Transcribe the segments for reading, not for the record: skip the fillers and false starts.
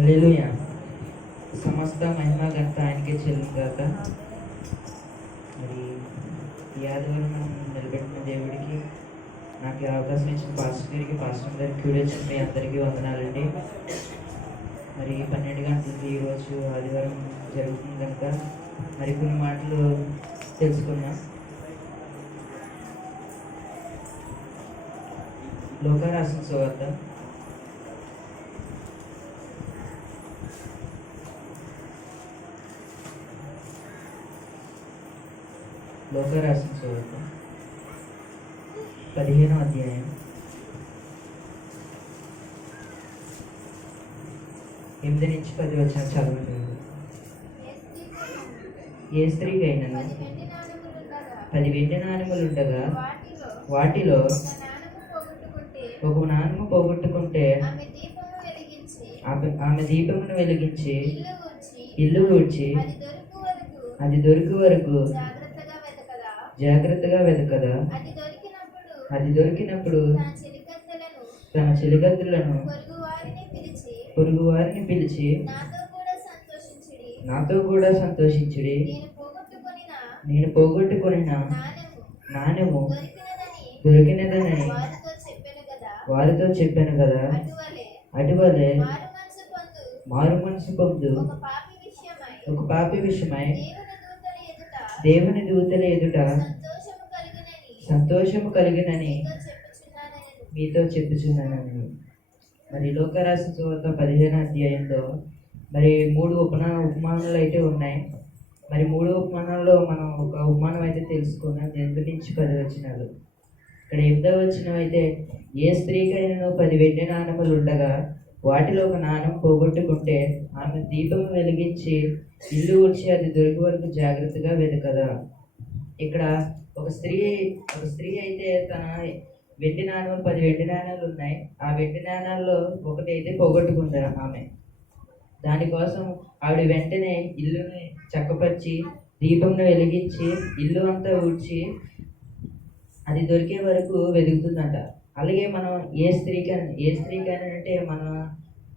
హల్లెలూయా. సమస్త మహిమ ఘనత ఆయనకే చెల్లును గాక. మరి ఈ ఆదివారం మనం నిలబెట్టిన దేవుడికి నాకు ఈ అవకాశం ఇచ్చిన పాస్టర్ గారికి, పాస్టర్ గారికి కూడా వచ్చిన మీ అందరికీ వందనాలండి. మరి 12 గంటలకి ఈరోజు ఆదివారం జరుగుతుంది కనుక మరి కొన్ని మాటలు తెలుసుకుందాం. లోకా రాసిన సువార్త లోకా రాసిన సువార్త 15వ అధ్యాయం 8 నుంచి 10 వచనం చదవండి. ఏ స్త్రీకైనా 10 వెండి నాణెములు ఉండగా వాటిలో ఒక నాణెము పోగొట్టుకుంటే ఆమె దీపమును వెలిగించి ఇల్లు ఊడ్చి అది దొరికి వరకు జాగ్రత్తగా వెతకదా. అది దొరికినప్పుడు తన చెలికత్తెలను పొరుగు వారిని పిలిచి నాతో కూడా సంతోషించుడి, నేను పోగొట్టుకొనిన నాణెము దొరికినదని వారితో చెప్పాను కదా. అటువలే మారు మనసు పొందు ఒక పాపి విషయమై దేవుని దూతల ఎదుట సంతోషము కలిగినని మీతో చెప్పుచున్నాను. మరి లోకరాసిన సువార్త 15వ అధ్యాయంలో మరి 3 ఉపమానాలు అయితే ఉన్నాయి. మరి 3 ఉపమానాల్లో మనం ఒక ఉపమానం అయితే తెలుసుకున్నాం. 8 నుంచి 10 వచనాలు. ఇక్కడ 8వ వచనం అయితే, ఏ స్త్రీకైనా 10 వెండి నాణెములు ఉండగా వాటిలో ఒక నాణెం పోగొట్టుకుంటే ఆమె దీపం వెలిగించి ఇల్లు ఊడ్చి అది దొరికి వరకు జాగ్రత్తగా వెతకదా. ఇక్కడ ఒక స్త్రీ అయితే తన వెండి నాణెములు 10 వెండి నాణెలు ఉన్నాయి. ఆ వెండి నాణాల్లో ఒకటి అయితే పోగొట్టుకుంది ఆమె. దానికోసం ఆవిడ వెంటనే ఇల్లుని చక్కపరిచి దీపంను వెలిగించి ఇల్లు అంతా ఊడ్చి అది దొరికే వరకు వెతుకుతుందంట. అలాగే మనం ఏ స్త్రీకైనా అంటే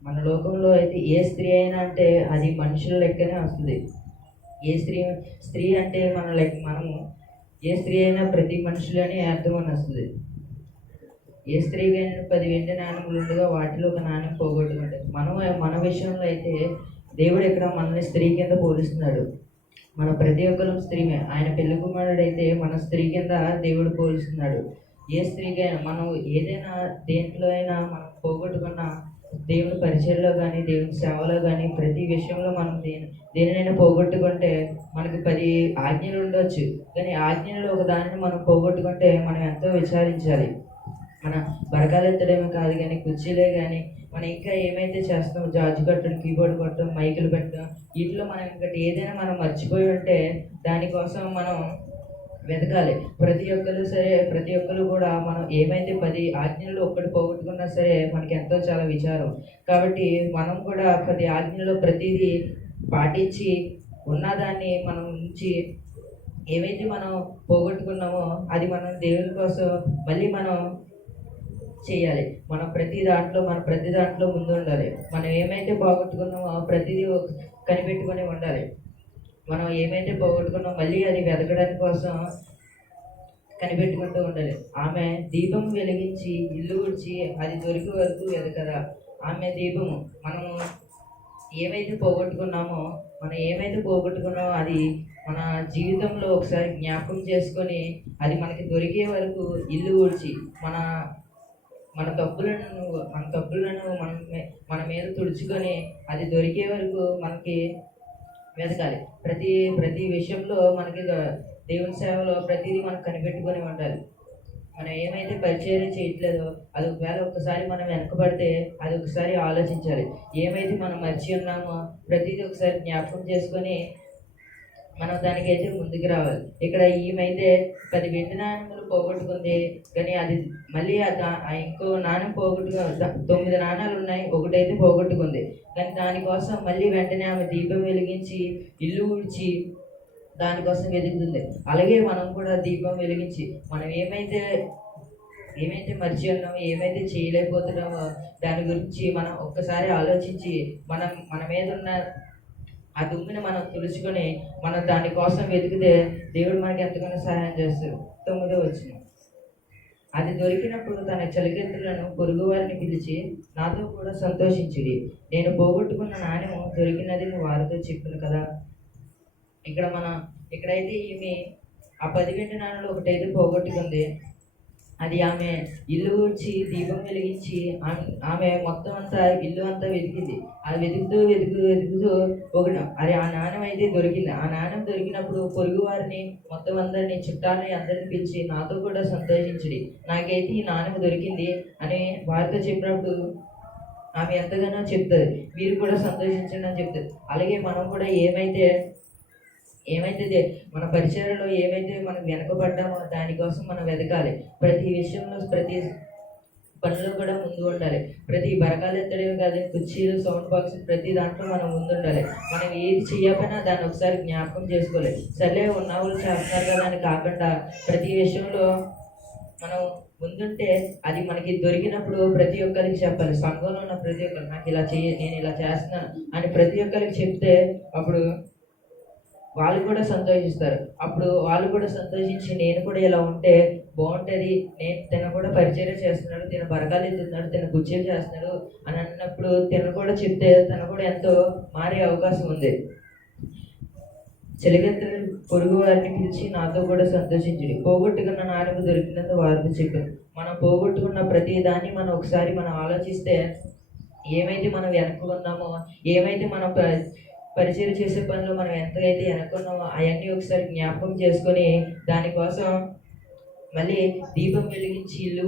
మన లోకంలో అయితే ఏ స్త్రీ అయినా అంటే అది మనుషుల లెక్కనే వస్తుంది. ఏ స్త్రీ అంటే మనము ఏ స్త్రీ అయినా ప్రతి మనుషులని అర్థం అని వస్తుంది. ఏ స్త్రీకైనా 10 వెండి నాణెములు ఉండగా వాటిలో ఒక నాణెం పోగొట్టుకుంటే మన విషయంలో అయితే దేవుడు ఇక్కడ మనల్ని స్త్రీ కింద పోలుస్తున్నాడు. మన ప్రతి ఒక్కరు స్త్రీమే. ఆయన పెళ్లి కుమారుడు అయితే మన స్త్రీ కింద దేవుడు పోలుస్తున్నాడు. ఏ స్త్రీకైనా మనం ఏదైనా దేంట్లో అయినా మనం పోగొట్టుకున్న దేవుని పరిచయంలో కానీ దేవుని సేవలో కానీ ప్రతి విషయంలో మనం దేనినైనా పోగొట్టుకుంటే మనకి 10 ఆజ్ఞలు ఉండొచ్చు, కానీ ఆజ్ఞలో ఒక దానిని మనం పోగొట్టుకుంటే మనం ఎంతో విచారించాలి. మన బరకాలు ఎత్తడేమో కాదు, కానీ కుర్చీలే కానీ మనం ఇంకా ఏమైతే చేస్తాం, జార్జ్ కొట్టడం, కీబోర్డ్ కొట్టడం, మైకులు పెట్టడం, వీటిలో మనం ఇంకటి ఏదైనా మనం మర్చిపోయి ఉంటే దానికోసం మనం వెతకాలి. ప్రతి ఒక్కరు కూడా మనం ఏమైతే 10 ఆజ్ఞల్లో ఒక్కటి పోగొట్టుకున్నా సరే మనకి ఎంతో చాలా విచారం. కాబట్టి మనం కూడా 10 ఆజ్ఞల్లో ప్రతిదీ పాటించి ఉన్నదాన్ని మనం ఉంచి ఏవైతే మనం పోగొట్టుకున్నామో అది మనం దేవుని కోసం మళ్ళీ మనం చేయాలి. మన ప్రతి దాంట్లో ముందు ఉండాలి. మనం ఏమైతే పోగొట్టుకున్నామో ప్రతిదీ కనిపెట్టుకొని ఉండాలి. మనం ఏమైతే పోగొట్టుకున్నామో మళ్ళీ అది వెతకడానికి కోసం కనిపెట్టుకుంటూ ఉండాలి. ఆమె దీపం వెలిగించి ఇల్లు ఊడ్చి అది దొరికి వరకు వెతకదా. ఆమె దీపము మనము ఏమైతే పోగొట్టుకున్నామో అది మన జీవితంలో ఒకసారి జ్ఞాపకం చేసుకొని అది మనకి దొరికే వరకు ఇల్లు ఊడ్చి మన తప్పులను మన మీద తుడుచుకొని అది దొరికే వరకు మనకి వెతకాలి. ప్రతి విషయంలో మనకి దేవుని సేవలో ప్రతిదీ మనం కనిపెట్టుకొని ఉండాలి. మనం ఏమైతే పరిచయం చేయట్లేదో అది ఒకవేళ ఒకసారి మనం వెనకబడితే అది ఒకసారి ఆలోచించాలి. ఏమైతే మనం మర్చి ఉన్నామో ప్రతిదీ ఒకసారి జ్ఞాపకం చేసుకొని మనం దానికైతే ముందుకు రావాలి. ఇక్కడ ఈమెయితే 10 వెండి నాణెములు పోగొట్టుకుంది, కానీ అది మళ్ళీ ఇంకో నాణెం 9 నాణాలు ఉన్నాయి, ఒకటైతే పోగొట్టుకుంది. కానీ దానికోసం మళ్ళీ వెంటనే ఆమె దీపం వెలిగించి ఇల్లు ఊడ్చి దానికోసం వెతుకుతుంది. అలాగే మనం కూడా దీపం వెలిగించి మనం ఏమైతే ఏమైతే మర్చి ఉన్నామో, ఏమైతే చేయలేకపోతున్నామో దాని గురించి మనం ఒక్కసారి ఆలోచించి మన మీద ఉన్న ఆ దుమ్ముని మనం తుడుచుకొని మనం దానికోసం వెతికితే దేవుడు మనకి ఎంతగానో సహాయం చేస్తారు. 9వ వచనం, అది దొరికినప్పుడు తన చలికెత్తులను పొరుగు వారిని పిలిచి నాతో కూడా సంతోషించుడి, నేను పోగొట్టుకున్న నాణ్యము దొరికినది నువ్వు వారితో చెప్పును కదా. ఇక్కడైతే ఈమె ఆ 10 వెండి నాణాలు ఒకటైతే పోగొట్టుకుంది. అది ఆమె ఇల్లు ఊడ్చి దీపం వెలిగించి ఆమె మొత్తం అంతా ఇల్లు అంతా వెతికింది. అది వెతుకుతూ అది ఆ నాణ్యం అయితే దొరికింది. ఆ నాణ్యం దొరికినప్పుడు పొరుగు వారిని మొత్తం అందరినీ చుట్టాలని అందరిని పిలిచి నాతో కూడా సంతోషించుడి, నాకైతే ఈ నాణ్యం దొరికింది అని వారితో చెప్పినప్పుడు ఆమె ఎంతగానో చెప్తుంది, వీరు కూడా సంతోషించండి అని చెప్తుంది. అలాగే మనం కూడా ఏమైతే మన పరిచయంలో ఏమైతే మనం వెనకబడ్డామో దానికోసం మనం వెతకాలి. ప్రతి విషయంలో, ప్రతి పనులు కూడా ముందు ఉండాలి. ప్రతి బరకాలు ఎత్తడమే కాదు, కుర్చీలు, సౌండ్ బాక్స్, ప్రతి దాంట్లో మనం ముందు ఉండాలి. మనం ఏది చేయకపోయినా దాన్ని ఒకసారి జ్ఞాపకం చేసుకోవాలి. సర్లే ఉన్న వాళ్ళు చేస్తున్నారు కదా అని కాకుండా ప్రతి విషయంలో మనం ముందుంటే అది మనకి దొరికినప్పుడు ప్రతి ఒక్కరికి చెప్పాలి. సంఘంలో ఉన్న ప్రతి ఒక్కరు నాకు ఇలా నేను ఇలా చేస్తున్నాను అని ప్రతి ఒక్కరికి చెప్తే అప్పుడు వాళ్ళు కూడా సంతోషిస్తారు. అప్పుడు వాళ్ళు కూడా సంతోషించి నేను కూడా ఇలా ఉంటే బాగుంటుంది, తిన కూడా పరిచయం చేస్తున్నాడు, తిన బరకాలు ఎత్తున్నాడు, తిన కుర్చీలు చేస్తున్నాడు అని అన్నప్పుడు తిన కూడా చెప్తే తన కూడా ఎంతో మారే అవకాశం ఉంది. చెలిగెత్తలు పొరుగు వారిని పిలిచి నాతో కూడా సంతోషించుడి, పోగొట్టుకున్న నాలుగు దొరికినంత వారితో చెప్పాను. మనం పోగొట్టుకున్న ప్రతి దాన్ని మనం ఒకసారి మనం ఆలోచిస్తే ఏమైతే మనం వెనక్కున్నామో, ఏమైతే మనం పరిచయం చేసే పనులు మనం ఎంతైతే వెనక్కున్నామో అవన్నీ ఒకసారి జ్ఞాపకం చేసుకొని దానికోసం మళ్ళీ దీపం వెలిగించి ఇల్లు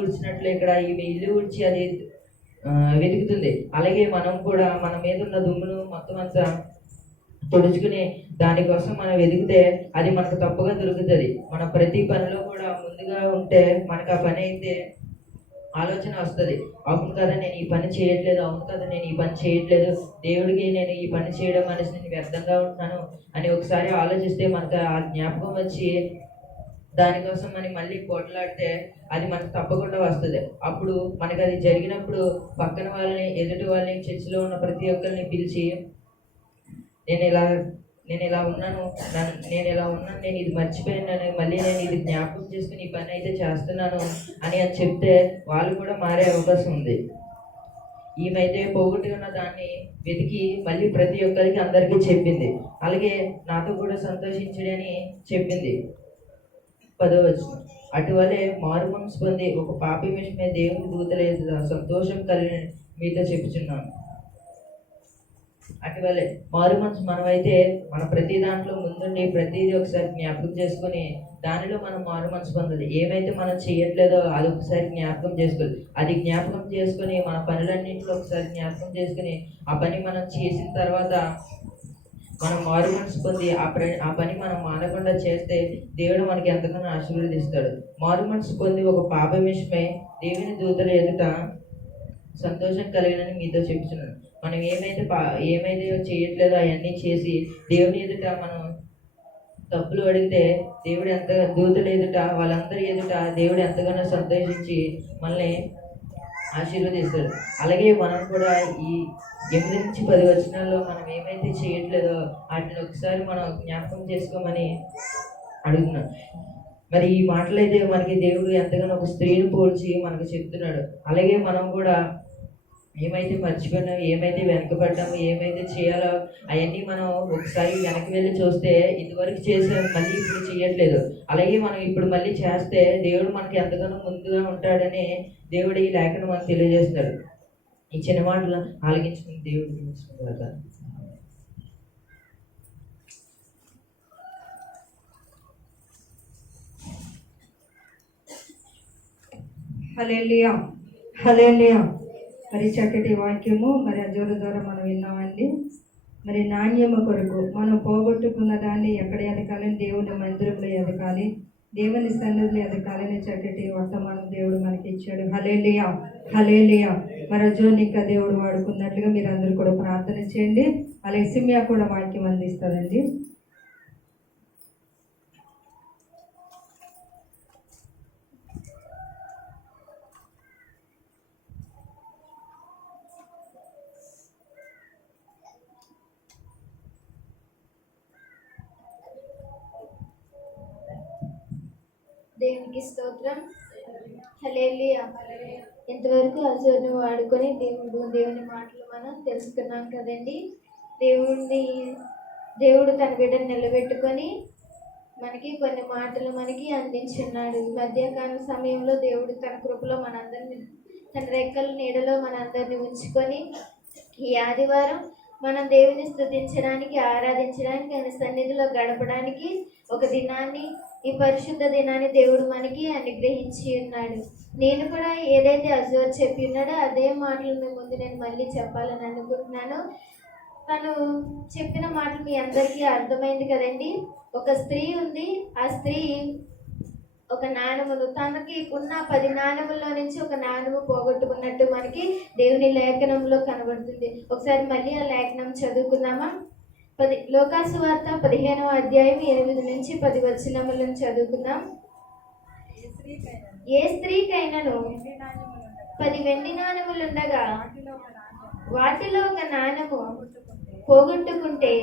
ఊడ్చినట్లు ఇక్కడ ఈమె ఇల్లు ఊడ్చి అది వెతుకుతుంది. అలాగే మనం కూడా మన మీద ఉన్న దుమ్మును మొత్తం అంతా తుడుచుకుని దానికోసం మనం వెతికితే అది మనకు తప్పుగా దొరుకుతుంది. మన ప్రతి పనిలో కూడా ముందుగా ఉంటే మనకు ఆ పని అయితే ఆలోచన వస్తుంది. అవును కదా నేను ఈ పని చేయట్లేదు, అవును కదా నేను ఈ పని చేయట్లేదు, దేవుడికి నేను ఈ పని చేయడం అనేసి నేను వ్యర్థంగా ఉంటున్నాను అని ఒకసారి ఆలోచిస్తే మనకు ఆ జ్ఞాపకం వచ్చి దానికోసం మనం మళ్ళీ పోట్లాడితే అది మనకు తప్పకుండా వస్తుంది. అప్పుడు మనకు అది జరిగినప్పుడు పక్కన వాళ్ళని, ఎదుటి వాళ్ళని, చర్చిలో ఉన్న ప్రతి ఒక్కరిని పిలిచి నేను ఇలా ఉన్నాను, నేను ఇది మర్చిపోయినాను, మళ్ళీ నేను ఇది జ్ఞాపకం చేసుకుని ఈ పని అయితే చేస్తున్నాను అని చెప్తే వాళ్ళు కూడా మారే అవకాశం ఉంది. ఈమెయితే పోగొట్టుకున్న దాన్ని వెతికి మళ్ళీ ప్రతి ఒక్కరికి అందరికీ చెప్పింది. అలాగే నాతో కూడా సంతోషించడి అని చెప్పింది. 10వ వచనం, అటువలే మారు మనసు పొంది ఒక పాపి విషయమే దేవుని దూతలేదు సంతోషం కలిగిన మీతో చెప్పుచున్నాను. అటువలే మారు మనసు మనమైతే మన ప్రతి దాంట్లో ముందుండి ప్రతిదీ ఒకసారి జ్ఞాపకం చేసుకుని దానిలో మనం మారు మనసు పొందాలి. ఏమైతే మనం చేయట్లేదో అది ఒకసారి జ్ఞాపకం చేసుకోవాలి. అది జ్ఞాపకం చేసుకుని మన పనులన్నింటిలో ఒకసారి జ్ఞాపకం చేసుకుని ఆ పని మనం చేసిన తర్వాత మనం మారు మనసు పొంది ఆ పని మనం మానకుండా చేస్తే దేవుడు మనకి ఎంతగానో ఆశీర్వదిస్తాడు. మారు మనసు పొంది ఒక పాప విషయమై దేవుని దూతల ఎదుట సంతోషం కలిగినని మీతో చెప్తున్నాను. మనం ఏమైతే చేయట్లేదో అవన్నీ చేసి దేవుని ఎదుట మనం తప్పులు అడిగితే దేవుడు దూతల ఎదుట, వాళ్ళందరి ఎదుట దేవుడు ఎంతగానో సంతోషించి మనల్ని ఆశీర్వదిస్తాడు. అలాగే మనం కూడా ఈ 8 నుంచి 10 వచనాల్లో మనం ఏమైతే చేయట్లేదో వాటిని ఒకసారి మనం జ్ఞాపకం చేసుకోమని అడుగుతున్నాం. మరి ఈ మాటలైతే మనకి దేవుడు ఎంతగానో ఒక స్త్రీని పోల్చి మనకు చెప్తున్నాడు. అలాగే మనం కూడా ఏమైతే మర్చిపోయినామో, ఏమైతే వెనకబడ్డామో, ఏమైతే చేయాలో అవన్నీ మనం ఒకసారి వెనక్కి వెళ్ళి చూస్తే ఇదివరకు చేసాం, మళ్ళీ ఇప్పుడు చేయట్లేదు. అలాగే మనం ఇప్పుడు మళ్ళీ చేస్తే దేవుడు మనకి ఎంతగానో ముందుగా ఉంటాడని దేవుడు ఈ లేఖను మనకు తెలియజేస్తున్నాడు. ఈ చిన్న మాటలు ఆలకించుకుని దేవుడు చూసుకుంటారు. హల్లెలూయా, హల్లెలూయా. మరి చక్కటి వాక్యము మరి అజోల ద్వారా మనం విన్నామండి. మరి నాణ్యమ కొరకు మనం పోగొట్టుకున్న దాన్ని ఎక్కడ ఎదగాలని, దేవుని మందిరంలో ఎదగాలి, దేవుని సన్నిధిలో ఎదగాలని చక్కటి వర్తమానం దేవుడు మనకి ఇచ్చాడు. హల్లెలూయా, హల్లెలూయా. మరి అజోని ఇంకా దేవుడు వాడుకున్నట్లుగా మీరు అందరూ కూడా ప్రార్థన చేయండి. అలాగే సిమ్యా కూడా వాక్యం అందిస్తుందండి. దేవునికి స్తోత్రం. హల్లెలూయా. ఇంతవరకు అజర్ను వాడుకొని దేవుని మాటలు మనం తెలుసుకున్నాం కదండి. దేవుడు తన బిడ్డను నిలబెట్టుకొని మనకి కొన్ని మాటలు మనకి అందించున్నాడు. ఈ మధ్యకాల సమయంలో దేవుడు తన కృపలో మనందరినీ, తన రెక్కల నీడలో మనందరినీ ఉంచుకొని ఈ ఆదివారం మనం దేవుని స్తుతించడానికి, ఆరాధించడానికి, ఆయన సన్నిధిలో గడపడానికి ఒక దినాన్ని, ఈ పరిశుద్ధ దినాన్ని దేవుడు మనకి అనుగ్రహించి ఉన్నాడు. నేను కూడా ఏదైతే అజోర్ చెప్పి ఉన్నాడో అదే మాటలు మీ ముందు నేను మళ్ళీ చెప్పాలని అనుకుంటున్నాను. తను చెప్పిన మాటలు మీ అందరికీ అర్థమైంది కదండి. ఒక స్త్రీ ఉంది. ఆ స్త్రీ ఒక నాణమును, తనకి ఉన్న 10 నాణముల్లో నుంచి ఒక నాణము పోగొట్టుకున్నట్టు మనకి దేవుని లేఖనంలో కనబడుతుంది. ఒకసారి మళ్ళీ ఆ లేఖనం చదువుకుందామా? లోకాసు వార్త 15వ అధ్యాయం 8 నుంచి 10 వచనములను చదువుకుందాం. ఏ స్త్రీకైనాను 10 వెండి నాణములుండగా వాటిలో ఒక నాణము పోగొట్టుకుంటే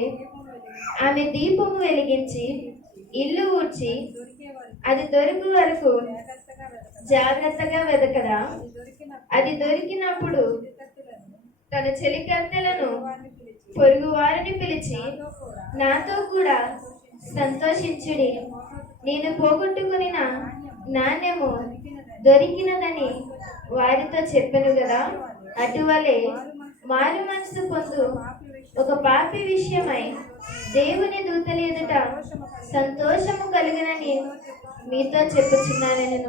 ఆమె దీపము వెలిగించి ఇల్లు ఊడ్చి అది దొరికి వరకు జాగ్రత్తగా వెదకదా? అది దొరికినప్పుడు తన చెలికత్తెలను, పొరుగు వారిని పిలిచి నాతో కూడా సంతోషించుడి, నేను పోగొట్టుకుని నాణ్యము దొరికినదని వారితో చెప్పాను కదా. అటువలే మారు మనసు పొందు ఒక పాపి విషయమై దేవుని దూతల ఎదుట సంతోషము కలిగినని మీతో చెప్పుచున్నానని.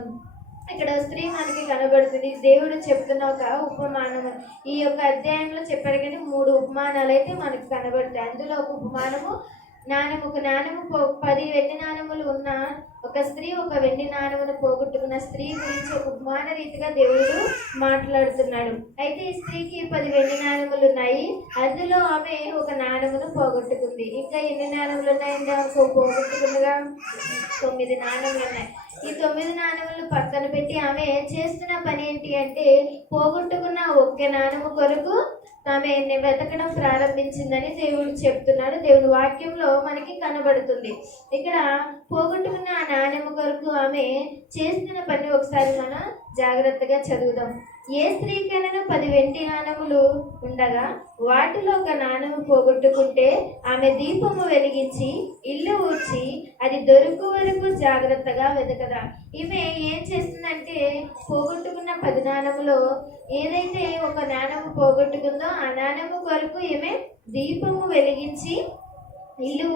ఇక్కడ స్త్రీ మనకి కనబడుతుంది. దేవుడు చెప్తున్న ఒక ఉపమానము. ఈ యొక్క అధ్యాయంలో చెప్పాడు కానీ 3 ఉపమానాలు అయితే మనకు కనబడతాయి. అందులో ఒక ఉపమానము, ఒక నాణము 10 వెండి నాణములు ఉన్న ఒక స్త్రీ ఒక వెండి నాణమును పోగొట్టుకున్న స్త్రీ గురించి ఒక ఉపమాన రీతిగా దేవుడు మాట్లాడుతున్నాడు. అయితే ఈ స్త్రీకి 10 వెండి నాణములు ఉన్నాయి. అందులో ఆమె ఒక నాణమును పోగొట్టుకుంది. ఇంకా ఎన్ని నాణములు ఉన్నాయండి ఆమెకు పోగొట్టుకుందిగా? 9 నాణములు ఉన్నాయి. ఈ 9 నాణములు పక్కన పెట్టి ఆమె చేస్తున్న పని ఏంటి అంటే, పోగొట్టుకున్న ఒక్క నాణము కొరకు ఆమె వెతకడం ప్రారంభించిందని దేవుడు చెప్తున్నాడు. దేవుని వాక్యంలో మనకి కనబడుతుంది. ఇక్కడ పోగొట్టుకున్న ఆ నాణ్యము కొరకు ఆమె చేస్తున్న పని ఒకసారి మనం జాగ్రత్తగా చదువుదాం. ఏ స్త్రీకైనా 10 వెండి నాణములు ఉండగా వాటిలో ఒక నాణము పోగొట్టుకుంటే ఆమె దీపము వెలిగించి ఇల్లు ఊడ్చి అది దొరుకు వరకు జాగ్రత్తగా వెతకదా? ఈమె ఏం చేస్తుందంటే, పోగొట్టుకున్న 10 నాణములో ఏదైతే ఒక నాణము పోగొట్టుకుందో ఆ నాణము కొరకు ఈమె దీపము వెలిగించి ఇల్లు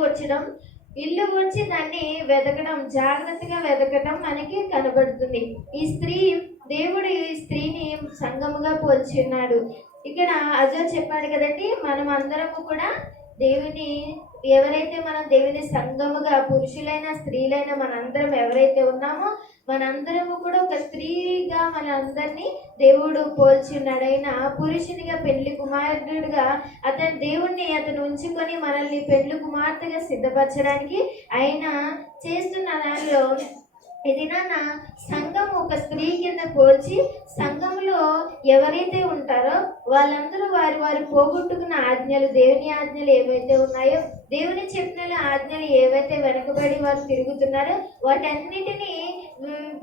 ఊడ్చి దాన్ని వెతకడం, జాగ్రత్తగా వెతకడం మనకి కనబడుతుంది. ఈ స్త్రీ, దేవుడు ఈ స్త్రీని సంఘముగా పోల్చి ఉన్నాడు. ఇక్కడ అజర్ చెప్పాడు కదండి, మనం అందరము కూడా మనం దేవుని సంఘముగా, పురుషులైన స్త్రీలైన మనందరం ఎవరైతే ఉన్నామో మనందరము కూడా ఒక స్త్రీగా మనందరినీ దేవుడు పోల్చి ఉన్నాడు. అయినా పురుషునిగా, పెళ్లి కుమారుడుగా అతను ఉంచుకొని మనల్ని పెళ్లి కుమార్తెగా సిద్ధపరచడానికి ఆయన చేస్తున్న దానిలో ఇది సంఘం ఒక స్త్రీ కింద పోల్చి, సంఘంలో ఎవరైతే ఉంటారో వాళ్ళందరూ వారు పోగొట్టుకున్న ఆజ్ఞలు, దేవుని ఆజ్ఞలు ఏవైతే ఉన్నాయో, దేవుని చెప్పిన ఆజ్ఞలు ఏవైతే వెనకబడి వారు తిరుగుతున్నారో వాటన్నిటినీ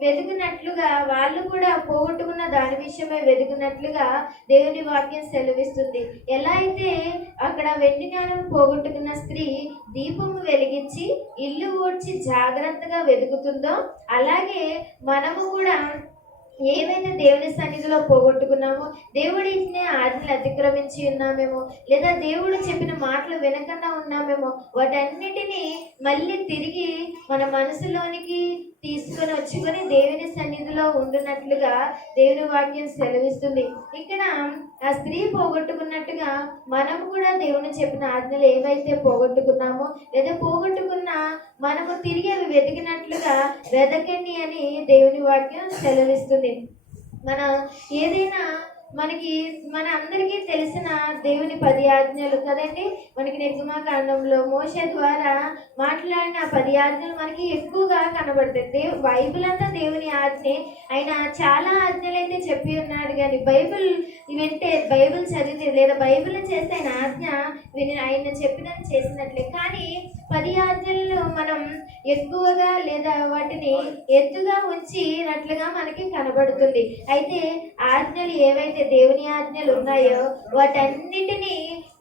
వెతుకున్నట్లుగా, వాళ్ళు కూడా పోగొట్టుకున్న దాని విషయమే వెతుకున్నట్లుగా దేవుని వాక్యం సెలవిస్తుంది. ఎలా అయితే అక్కడ వెండి నాణెం పోగొట్టుకున్న స్త్రీ దీపము వెలిగించి ఇల్లు ఊడ్చి జాగ్రత్తగా వెతుకుతుందో, అలాగే మనము కూడా ఏవైతే దేవుని సన్నిధిలో పోగొట్టుకున్నామో, దేవుడు ఇచ్చిన ఆజ్ఞలు అతిక్రమించి ఉన్నామేమో, లేదా దేవుడు చెప్పిన మాటలు వినకుండా ఉన్నామేమో, వాటన్నిటినీ మళ్ళీ తిరిగి మన మనసులోనికి తీసుకొని దేవుని సన్నిధిలో ఉండునట్లుగా దేవుని వాక్యం సెలవిస్తుంది. ఇక్కడ ఆ స్త్రీ పోగొట్టుకున్నట్టుగా మనం కూడా దేవుని చెప్పిన ఆజ్ఞలు ఏవైతే పోగొట్టుకున్నామో, లేదా పోగొట్టుకున్నా మనము తిరిగి అవి వెతికినట్లుగా వెతకండి అని దేవుని వాక్యం సెలవిస్తుంది. ఏదైనా మన అందరికీ తెలిసిన దేవుని 10 ఆజ్ఞలు కదండి. మనకి నిర్గమకాండంలో మోషే ద్వారా మాట్లాడిన 10 ఆజ్ఞలు మనకి ఎక్కువగా కనబడుతుంది. బైబిల్ అంతా దేవుని ఆజ్ఞే. ఆయన చాలా ఆజ్ఞలు అయితే చెప్పి ఉన్నాడు, కానీ బైబిల్ చదివితే లేదా బైబిల్ చేస్తే ఆయన ఆజ్ఞ ఆయన చెప్పినది చేసినట్లే. కానీ 10 ఆజ్ఞలను మనం ఎక్కువగా లేదా వాటిని ఎత్తుగా ఉంచినట్లుగా మనకి కనబడుతుంది. అయితే ఆజ్ఞలు ఏవైతే దేవుని ఆజ్ఞలు ఉన్నాయో వాటన్నిటినీ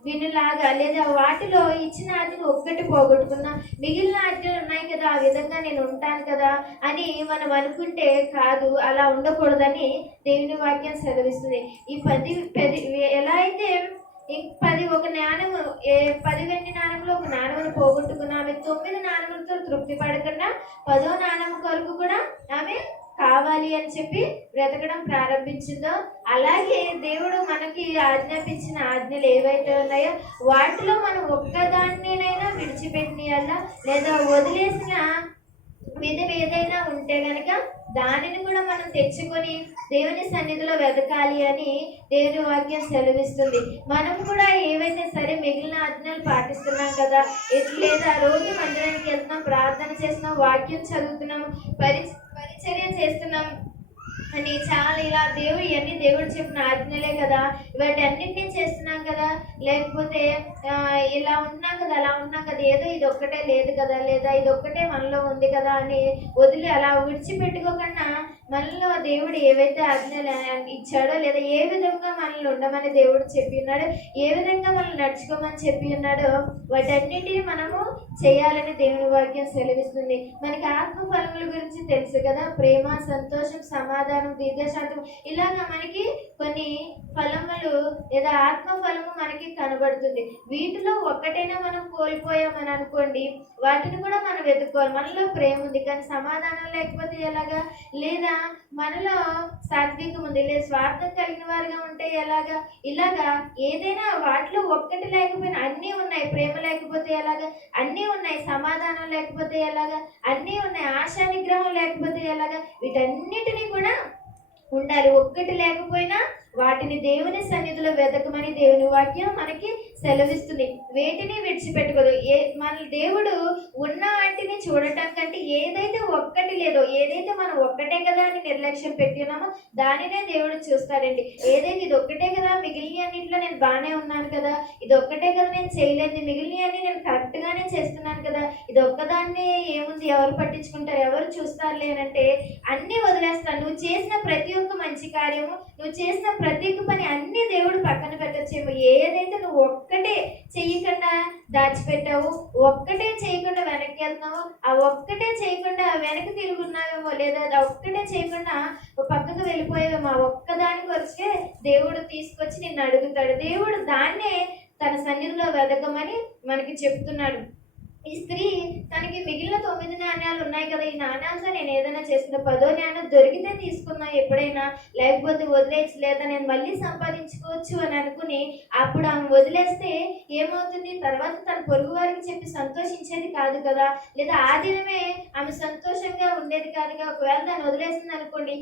వినులాగా లేదా వాటిలో ఇచ్చిన ఆజ్ఞను ఒక్కటి పోగొట్టుకున్నా మిగిలిన ఆజ్ఞలు ఉన్నాయి కదా, ఆ విధంగా నేను ఉంటాను కదా అని మనం అనుకుంటే కాదు, అలా ఉండకూడదని దేవుని వాక్యం సెలవిస్తుంది. ఈ 10 ఎలా అయితే 10 ఒక నాణము 10 వెండి నాణములో ఒక నాణమును పోగొట్టుకున్న ఆమె 9 నాణములతో తృప్తి పడకుండా 10వ నాణము కొరకు కూడా ఆమె కావాలి అని చెప్పి బ్రతకడం ప్రారంభించిందో, అలాగే దేవుడు మనకి ఆజ్ఞాపించిన ఆజ్ఞలు ఏవైతే ఉన్నాయో వాటిలో మనం ఒక్కదాన్నినైనా విడిచిపెట్టియాలా లేదా వదిలేసిన విధం ఏదైనా ఉంటే గనక దానిని కూడా మనం తెచ్చుకొని దేవుని సన్నిధిలో వెతకాలి అని దేవుని వాక్యం సెలవిస్తుంది. మనం కూడా ఏవైతే సరే మిగిలిన ఆజ్ఞలు పాటిస్తున్నాం కదా, లేదా రోజు మందిరానికి వెళ్తున్నాం, ప్రార్థన చేస్తున్నాం, వాక్యం చదువుతున్నాం, పరిచర్య చేస్తున్నాం అని చాలా ఇలా ఇవన్నీ దేవుడు చెప్పిన ఆజ్ఞలే కదా, వాటి అన్నింటినీ చేస్తున్నాం కదా, లేకపోతే ఇలా ఉన్నాం కదా అలా ఉన్నాం కదా, ఏదో ఇది ఒక్కటే లేదు కదా, లేదా ఇది ఒక్కటే మనలో ఉంది కదా అని వదిలి అలా విడిచిపెట్టుకోకుండా మనలో దేవుడు ఏవైతే ఆజ్ఞలు ఇచ్చాడో లేదా ఏ విధంగా మనల్ని ఉండమని దేవుడు చెప్పి ఉన్నాడో, ఏ విధంగా మనల్ని నడుచుకోమని చెప్పి ఉన్నాడో వాటన్నిటిని మనము చేయాలని దేవుని వాక్యం సెలవిస్తుంది. మనకి ఆత్మ ఫలముల గురించి తెలుసు కదా, ప్రేమ, సంతోషం, సమాధానం, దీర్ఘశాంతం, ఇలాగా మనకి కొన్ని ఫలములు లేదా ఆత్మ ఫలము మనకి కనబడుతుంది. వీటిలో ఒక్కటైనా మనం కోల్పోయామని అనుకోండి, వాటిని కూడా మనం వెతుక్కోవాలి. మనలో ప్రేమ ఉంది కానీ సమాధానం లేకపోతే ఎలాగా, లేదా మనలో సాత్వికం ఉంది లేదా స్వార్థం కలిగిన వారుగా ఉంటే ఎలాగా, ఇలాగా ఏదైనా వాటిలో ఒక్కటి లేకపోయినా అన్నీ ఉన్నాయి. ప్రేమ లేకపోతే ఎలాగా, అన్నీ ఉన్నాయి. సమాధానం లేకపోతే ఎలాగా, అన్నీ ఉన్నాయి. ఆశా నిగ్రహం లేకపోతే ఎలాగా, వీటన్నిటినీ కూడా ఉండాలి. ఒక్కటి లేకపోయినా వాటిని దేవుని సన్నిధిలో వెతకమని దేవుని వాక్యం మనకి సెలవిస్తుంది. వేటిని విడిచిపెట్టుకోదు. మన దేవుడు ఉన్న వాటిని చూడటం కంటే ఏదైతే ఒక్కటి లేదో, ఏదైతే మనం ఒక్కటే కదా అని నిర్లక్ష్యం పెట్టి ఉన్నామో దానినే దేవుడు చూస్తాడండి. ఏదైతే ఇది ఒక్కటే కదా, మిగిలిన అన్నింటిలో నేను బాగానే ఉన్నాను కదా, ఇది ఒక్కటే కదా నేను చేయలేదు, మిగిలిన అన్ని నేను కరెక్ట్ గానే చేస్తున్నాను కదా, ఇది ఒక్కదాన్ని ఏముంది, ఎవరు పట్టించుకుంటారు, ఎవరు చూస్తారులే అని అంటే అన్ని వదిలేస్తాను. నువ్వు చేసిన ప్రతి ఒక్క మంచి కార్యము, నువ్వు చేసిన ప్రతి ఒక్క పని అన్ని దేవుడు పక్కన పెట్టొచ్చేమో. ఏదైతే నువ్వు ఒక్కటే చెయ్యకుండా దాచిపెట్టావు, ఒక్కటే చేయకుండా వెనక్కి వెళ్తున్నావు, ఆ ఒక్కటే చేయకుండా వెనక్కి తిరుగున్నావేమో, లేదా అది ఒక్కటే చేయకుండా పక్కకు వెళ్ళిపోయావేమో, ఆ ఒక్కదాని కొరకే దేవుడు తీసుకొచ్చి నిన్ను అడుగుతాడు. దేవుడు దాన్నే తన సన్నిధిలో వెతకమని మనకి చెప్తున్నాడు. ఈ స్త్రీ తనకి మిగిలిన 9 నాణ్యాలు ఉన్నాయి కదా, ఈ నాణ్యాలతో నేను ఏదైనా చేస్తున్నా, 10వ నాణ్యం దొరికితే తీసుకున్నా ఎప్పుడైనా, లేకపోతే వదిలేసి లేదా నేను మళ్ళీ సంపాదించుకోవచ్చు అని అనుకుని అప్పుడు ఆమె వదిలేస్తే ఏమవుతుంది, తర్వాత తన పొరుగు వారికి చెప్పి సంతోషించేది కాదు కదా, లేదా ఆ దినమే ఆమె సంతోషంగా ఉండేది కాదుగా. ఒకవేళ దాన్ని వదిలేసింది అనుకోండి,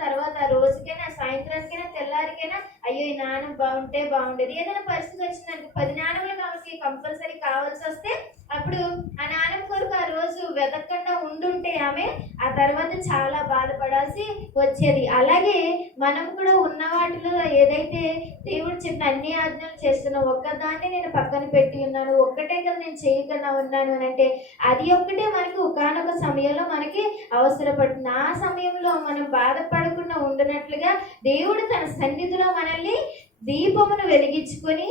తర్వాత రోజుకైనా, సాయంత్రానికైనా, తెల్లారికైనా అయ్యో ఈ నాణ్యం బాగుంటే బాగుండేది. ఏదైనా పరిస్థితి వచ్చిందంటే 10 నాణ్యములు ఆమెకి కంపల్సరీ కావాల్సి వస్తే అప్పుడు ఆ నాణ్యం కొరకు ఆ రోజు వెతకకుండా ఉండుంటే ఆమె ఆ తర్వాత చాలా బాధపడాల్సి వచ్చేది. అలాగే మనం కూడా ఉన్న వాటిలో ఏదైతే దేవుడు చెప్పిన అన్ని ఆజ్ఞలు చేస్తున్నా, ఒక్కదాన్ని నేను పక్కన పెట్టి ఉన్నాను, ఒక్కటే కదా నేను చేయకుండా ఉన్నాను అని అంటే అది ఒక్కటే మనకి ఒకానొక సమయంలో మనకి అవసరపడుతుంది. ఆ సమయంలో మనం బాధపడకుండా ఉండనట్లుగా దేవుడు తన సన్నిధిలో మనల్ని దీపమును వెలిగించుకొని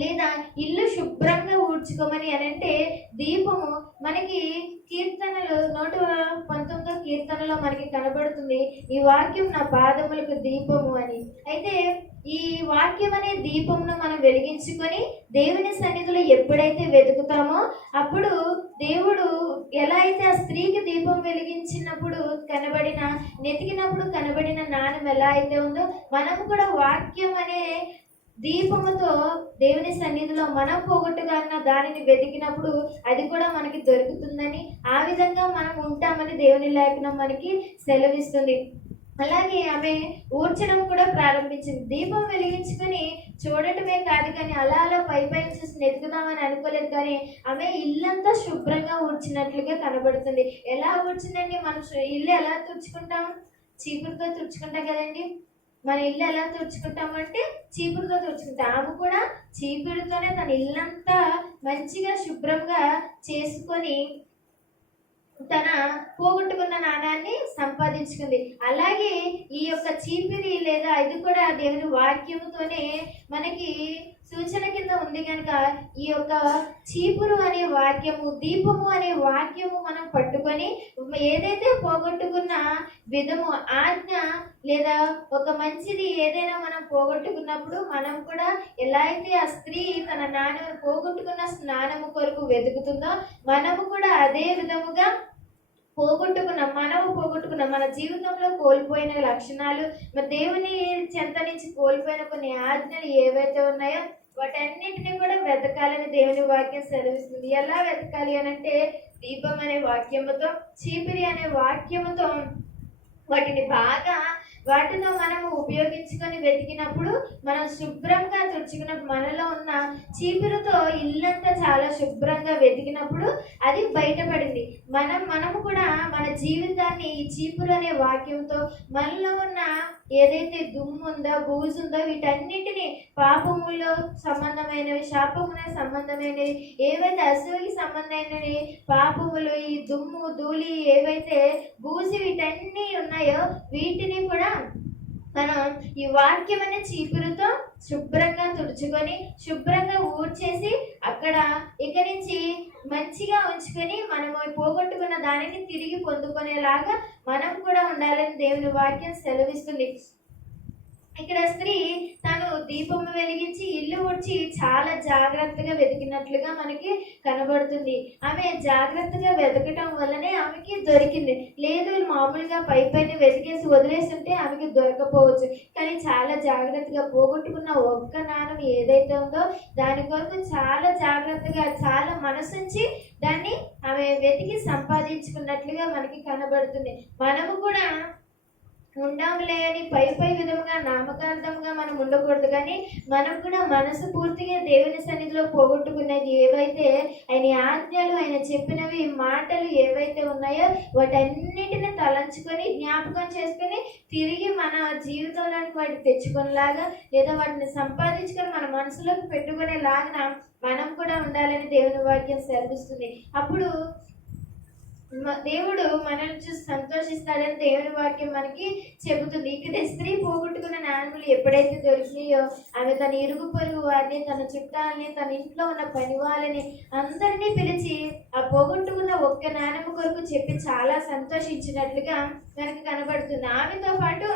లేదా ఇల్లు శుభ్రంగా ఊడ్చుకోమని అని అంటే, దీపము మనకి కీర్తనలు 119వ కీర్తనలో మనకి కనబడుతుంది, ఈ వాక్యం నా పాదములకు దీపము అని. అయితే ఈ వాక్యం అనే దీపమును మనం వెలిగించుకొని దేవుని సన్నిధిలో ఎప్పుడైతే వెతుకుతామో అప్పుడు దేవుడు ఎలా అయితే ఆ స్త్రీకి దీపం వెలిగించినప్పుడు నెతికినప్పుడు కనబడిన నాణ్యం ఎలా అయితే ఉందో, మనం కూడా వాక్యం అనే దీపముతో దేవుని సన్నిధిలో మనం పోగొట్టుకున్న దానిని వెతికినప్పుడు అది కూడా మనకి దొరుకుతుందని, ఆ విధంగా మనం ఉంటామని దేవుని లేఖనం మనకి సెలవిస్తుంది. అలాగే ఆమె ఊడ్చడం కూడా ప్రారంభించింది. దీపం వెలిగించుకొని చూడటమే కాదు కానీ అలా పైన చూసి నెతుకుదామని అనుకోలేదు, కానీ ఆమె ఇల్లంతా శుభ్రంగా ఊడ్చినట్లుగా కనబడుతుంది. ఎలా ఊడ్చిందండి? మనం ఇల్లు ఎలా తుడుచుకుంటాం? చీపురుతో తుడుచుకుంటాం కదండి. మన ఇల్లు ఎలా తుడుచుకుంటామంటే చీపురుతో తుడుచుకుంటాం. ఆమె కూడా చీపురుతోనే తన ఇల్లంతా మంచిగా శుభ్రంగా చేసుకొని తన పోగొట్టుకున్న నాణాన్ని సంపాదించుకుంది. అలాగే ఈ యొక్క చీపిరి లేదా ఇది కూడా దేవుని వాక్యముతోనే మనకి సూచన కింద ఉంది కనుక ఈ యొక్క చీపురు అనే వాక్యము, దీపము అనే వాక్యము మనం పట్టుకొని ఏదైతే పోగొట్టుకున్న విధము, ఆజ్ఞ లేదా ఒక మంచిది ఏదైనా మనం పోగొట్టుకున్నప్పుడు మనం కూడా ఎలా అయితే ఆ స్త్రీ తన పోగొట్టుకున్న స్నానము కొరకు వెతుకుతుందో మనము కూడా అదే విధముగా పోగొట్టుకున్న మన జీవితంలో కోల్పోయిన లక్షణాలు, మరి దేవుని చెంత నుంచి కోల్పోయిన కొన్ని ఆజ్ఞలు ఏవైతే ఉన్నాయో వాటన్నిటిని కూడా వెతకాలని దేవుని వాక్యం సెలవిస్తుంది. ఎలా వెతకాలి అనంటే దీపం అనే వాక్యముతో, చీపిరి అనే వాక్యముతో వాటితో మనము ఉపయోగించుకొని వెతికినప్పుడు, మనం శుభ్రంగా తుడుచుకున్నప్పుడు, మనలో ఉన్న చీపురుతో ఇల్లంతా చాలా శుభ్రంగా వెతికినప్పుడు అది బయటపడింది. మనము కూడా మన జీవితాన్ని ఈ చీపురు అనే వాక్యంతో మనలో ఉన్న ఏదైతే దుమ్ము ఉందో, బూజు ఉందో, వీటన్నిటిని పాపములో సంబంధమైనవి, శాపమున సంబంధమైనవి, ఏవైతే అసూయకి సంబంధమైనవి, పాపములు, ఈ దుమ్ము ధూళి, ఏవైతే బూజు వీటన్నీ ఉన్నాయో వీటిని కూడా మనం ఈ వాక్యం అనే చీపురుతో శుభ్రంగా తుడుచుకొని శుభ్రంగా ఊడ్చేసి అక్కడ ఇక నుంచి మంచిగా ఉంచుకొని మనము పోగొట్టుకున్న దానిని తిరిగి పొందుకునేలాగా మనం కూడా ఉండాలని దేవుని వాక్యం సెలవిస్తుంది. ఇక్కడ స్త్రీ తను దీపము వెలిగించి ఇల్లు ఊడ్చి చాలా జాగ్రత్తగా వెతికినట్లుగా మనకి కనబడుతుంది. ఆమె జాగ్రత్తగా వెతకటం వల్లనే ఆమెకి దొరికింది. లేదు మామూలుగా పైన వెతికేసి వదిలేస్తుంటే ఆమెకి దొరకపోవచ్చు. కానీ చాలా జాగ్రత్తగా పోగొట్టుకున్న ఒక్క నాణం ఏదైతే ఉందో దాని కొరకు చాలా జాగ్రత్తగా, చాలా మనసుంచి దాన్ని ఆమె వెతికి సంపాదించుకున్నట్లుగా మనకి కనబడుతుంది. మనము కూడా ఉండాములే అని పై విధముగా నామకార్థంగా మనం ఉండకూడదు. కానీ మనం కూడా మనసు పూర్తిగా దేవుని సన్నిధిలో పోగొట్టుకునేది ఏవైతే ఆయన ఆజ్ఞలు, ఆయన చెప్పినవి మాటలు ఏవైతే ఉన్నాయో వాటన్నిటిని తలంచుకొని జ్ఞాపకం చేసుకొని తిరిగి మన జీవితంలోనికి వాటిని తెచ్చుకునేలాగా, లేదా వాటిని సంపాదించుకొని మన మనసులోకి పెట్టుకునేలాగా మనం కూడా ఉండాలని దేవుని వాక్యం సెలవిస్తుంది. అప్పుడు దేవుడు మనల్ని చూసి సంతోషిస్తాడని దేవుని వాక్యం మనకి చెబుతుంది. ఇక్కడ స్త్రీ పోగొట్టుకున్న నాణములు ఎప్పుడైతే దొరికినాయో ఆమె తన ఇరుగు పొరుగు వారిని, తన చుట్టాలని, తన ఇంట్లో ఉన్న పని వాళ్ళని అందరినీ పిలిచి ఆ పోగొట్టుకున్న ఒక్క నాణము కొరకు చెప్పి చాలా సంతోషించినట్లుగా మనకి కనబడుతుంది. ఆమెతో పాటు